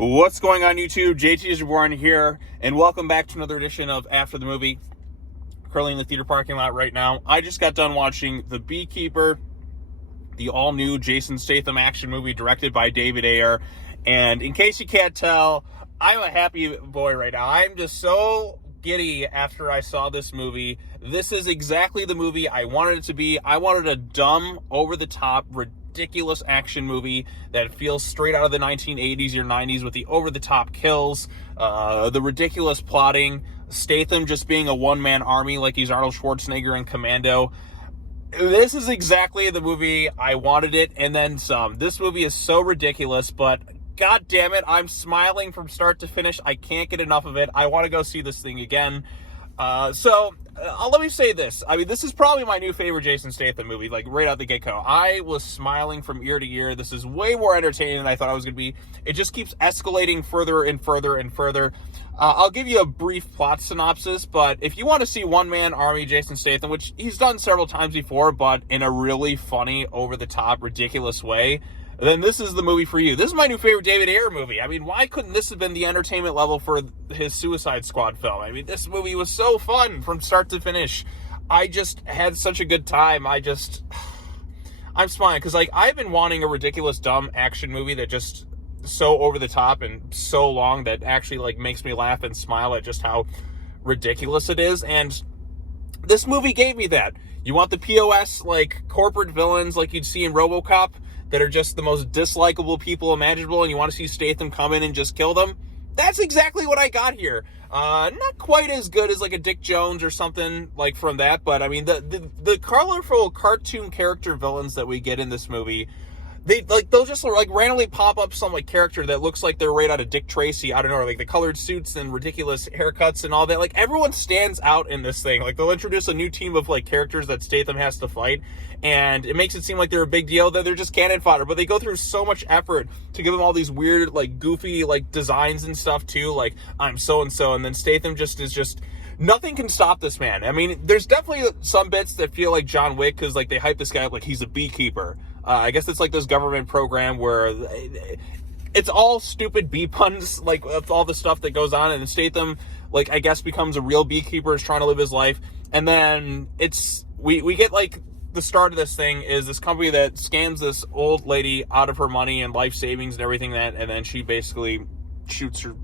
What's going on YouTube? JT is Reborn here, and welcome back to another edition of After the Movie. Currently in the theater parking lot right now. I just got done watching The Beekeeper, the all-new Jason Statham action movie directed by David Ayer. And in case you can't tell, I'm a happy boy right now. I'm just so giddy after I saw this movie. This is exactly the movie I wanted it to be. I wanted a dumb, over-the-top, ridiculous action movie that feels straight out of the 1980s or 90s with the over-the-top kills, the ridiculous plotting, Statham just being a one-man army like he's Arnold Schwarzenegger in Commando. This is exactly the movie I wanted it, and then some. This movie is so ridiculous, but God damn it, I'm smiling from start to finish. I can't get enough of it. I want to go see this thing again. Let me say this. I mean, this is probably my new favorite Jason Statham movie, like right out the get-go. I was smiling from ear to ear. This is way more entertaining than I thought it was going to be. It just keeps escalating further and further and further. I'll give you a brief plot synopsis, but if you want to see one-man army Jason Statham, which he's done several times before, but in a really funny, over-the-top, ridiculous way, then this is the movie for you. This is my new favorite David Ayer movie. I mean, why couldn't this have been the entertainment level for his Suicide Squad film? I mean, this movie was so fun from start to finish. I just had such a good time. I'm smiling because, like, I've been wanting a ridiculous, dumb action movie that just so over the top and so long that actually, like, makes me laugh and smile at just how ridiculous it is. And this movie gave me that. You want the POS, like, corporate villains like you'd see in RoboCop that are just the most dislikable people imaginable, and you want to see Statham come in and just kill them? That's exactly what I got here. Not quite as good as like a Dick Jones or something like from that, but I mean, the colorful cartoon character villains that we get in this movie, they'll just like randomly pop up some like character that looks like they're right out of Dick Tracy. I don't know, like the colored suits and ridiculous haircuts and all that. Like, everyone stands out in this thing. Like, they'll introduce a new team of like characters that Statham has to fight, and it makes it seem like they're a big deal, that they're just cannon fodder, but they go through so much effort to give them all these weird, like, goofy, like, designs and stuff too, like, I'm so-and-so, and then Statham is nothing can stop this man. I mean, there's definitely some bits that feel like John Wick, because, like, they hype this guy up like he's a beekeeper. I guess it's like this government program where it's all stupid bee puns, like, with all the stuff that goes on, and Statham, like, I guess becomes a real beekeeper, is trying to live his life, and then we get, like, the start of this thing is this company that scams this old lady out of her money and life savings and everything, and then she basically shoots her,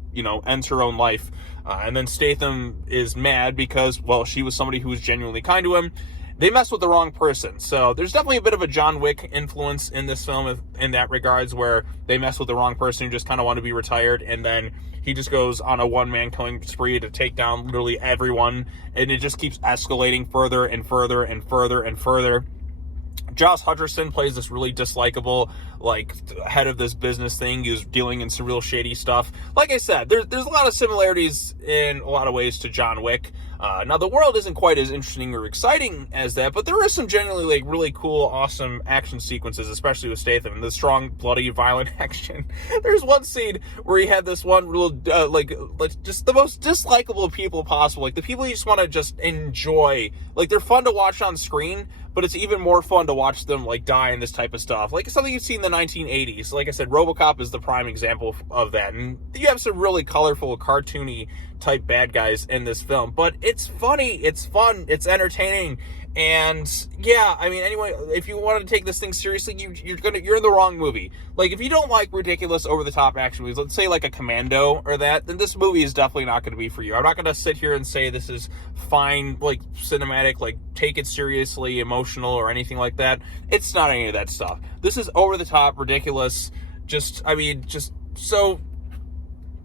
ends her own life. And then Statham is mad because, well, she was somebody who was genuinely kind to him. They mess with the wrong person. So there's definitely a bit of a John Wick influence in this film in that regards, where they mess with the wrong person who just kind of want to be retired, and then he just goes on a one-man killing spree to take down literally everyone, and it just keeps escalating further and further and further and further. Josh Hutcherson plays this really dislikable, like, head of this business thing who's dealing in some real shady stuff. Like I said, there's a lot of similarities in a lot of ways to John Wick. Now, the world isn't quite as interesting or exciting as that, but there is some genuinely, like, really cool, awesome action sequences, especially with Statham, the strong, bloody, violent action. There's one scene where he had this one real, just the most dislikable people possible, like, the people you just want to just enjoy. Like, they're fun to watch on screen, but it's even more fun to watch them, like, die in this type of stuff. Like, something you'd see in the 1980s. Like I said, RoboCop is the prime example of that. And you have some really colorful, cartoony type bad guys in this film. But it's funny, it's fun, it's entertaining. And yeah, I mean, anyway, if you want to take this thing seriously, you're in the wrong movie. Like, if you don't like ridiculous, over-the-top action movies, let's say like a Commando or that, then this movie is definitely not going to be for you. I'm not going to sit here and say this is fine, like, cinematic, like, take it seriously, emotional, or anything like that. It's not any of that stuff. This is over-the-top, ridiculous, just so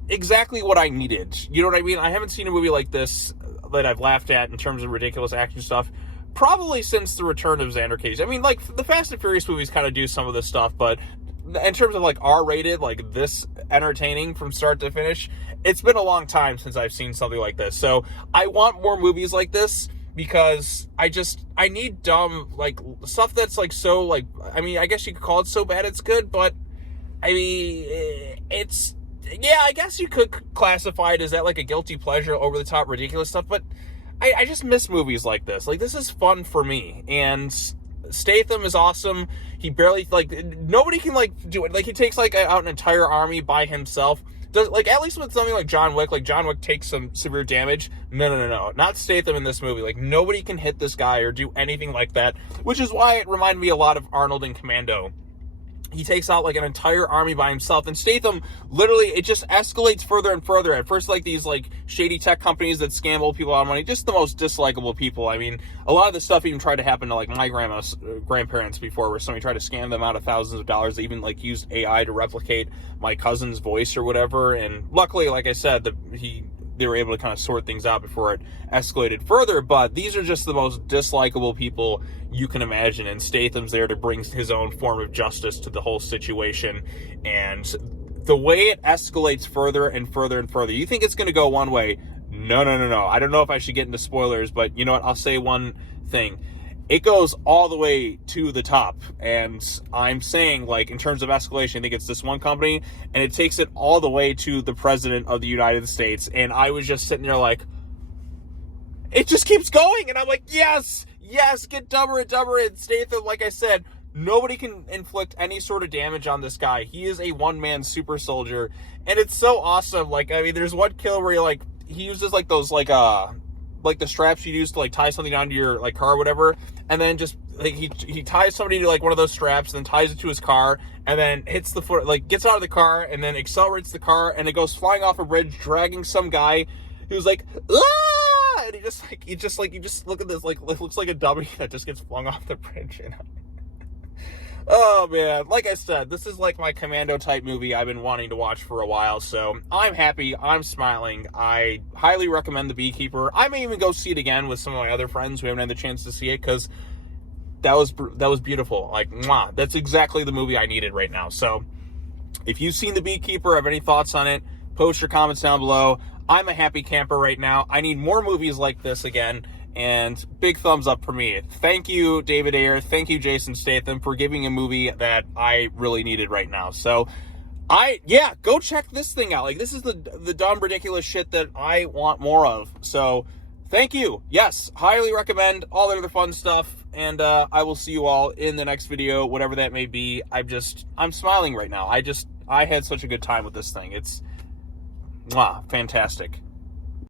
exactly what I needed. You know what I mean? I haven't seen a movie like this that I've laughed at in terms of ridiculous action stuff probably since the return of Xander Cage. I mean, like, the Fast and Furious movies kind of do some of this stuff, but in terms of, like, R-rated, like, this entertaining from start to finish, it's been a long time since I've seen something like this. So I want more movies like this, because I need dumb, like, stuff that's, like, so, like, I mean, I guess you could call it so bad it's good, but, I mean, yeah, I guess you could classify it as that, like, a guilty pleasure, over-the-top, ridiculous stuff, but I just miss movies like this. Like, this is fun for me, and Statham is awesome. He barely, like, nobody can, like, do it. Like, he takes, like, out an entire army by himself, like, at least with something like John Wick takes some severe damage. No. Not Statham in this movie. Like, nobody can hit this guy or do anything like that, which is why it reminded me a lot of Arnold in Commando. He takes out like an entire army by himself, and Statham, literally, it just escalates further and further. At first, like, these like shady tech companies that scam old people out of money, just the most dislikable people. I mean, a lot of this stuff even tried to happen to like my grandparents before, where somebody tried to scam them out of thousands of dollars. They even like used AI to replicate my cousin's voice or whatever. And luckily, like I said, they were able to kind of sort things out before it escalated further. But these are just the most dislikable people you can imagine, and Statham's there to bring his own form of justice to the whole situation. And the way it escalates further and further and further, you think it's going to go one way. No. I don't know if I should get into spoilers, but you know what? I'll say one thing. It goes all the way to the top. And I'm saying, like, in terms of escalation, I think it's this one company, and it takes it all the way to the president of the United States. And I was just sitting there like, it just keeps going. And I'm like, yes, get dumber and dumber. And Statham, like I said, nobody can inflict any sort of damage on this guy. He is a one-man super soldier. And it's so awesome. Like, I mean, there's one kill where he uses like those like the straps you use to like tie something onto your like car or whatever, and then just like he ties somebody to like one of those straps, and then ties it to his car, and then hits the foot, like gets out of the car, and then accelerates the car, and it goes flying off a bridge, dragging some guy who's like, ah! And you just look at this, like, it looks like a dummy that just gets flung off the bridge, you know? Oh, man. Like I said, this is like my Commando-type movie I've been wanting to watch for a while, so I'm happy. I'm smiling. I highly recommend The Beekeeper. I may even go see it again with some of my other friends who haven't had the chance to see it, because that was beautiful. Like, mwah. That's exactly the movie I needed right now. So if you've seen The Beekeeper, have any thoughts on it, post your comments down below. I'm a happy camper right now. I need more movies like this again. And big thumbs up for me. Thank you, David Ayer. Thank you, Jason Statham, for giving a movie that I really needed right now. So, go check this thing out. Like, this is the dumb, ridiculous shit that I want more of. So, thank you. Yes, highly recommend all the other fun stuff. And I will see you all in the next video, whatever that may be. I'm smiling right now. I had such a good time with this thing. It's fantastic.